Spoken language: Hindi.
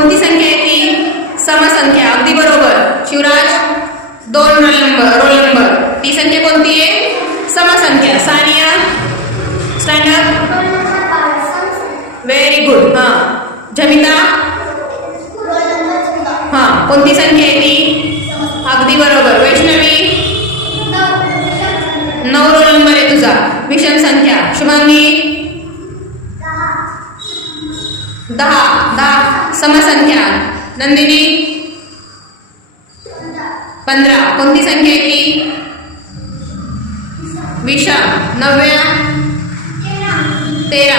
कोणती संख्या आहे ती? समसंख्या अगदी बरोबर. शिवराज, दोन रोल नंबर रोल नंबर ती संख्या कोणती आहे? समसंख्या सानिया स्टँड व्हेरी गुड हाँ. जमिता. हाँ. कोणती संख्या आहे ती? अगदी बरोबर. वैष्णवी. नऊ रोल नंबर आहे तुझा. विषम संख्या. शुभांगी. दहा दहा समसंख्या नंदिनी. पंधरा. कोणती संख्या ती? विषम नवव्या. तेरा.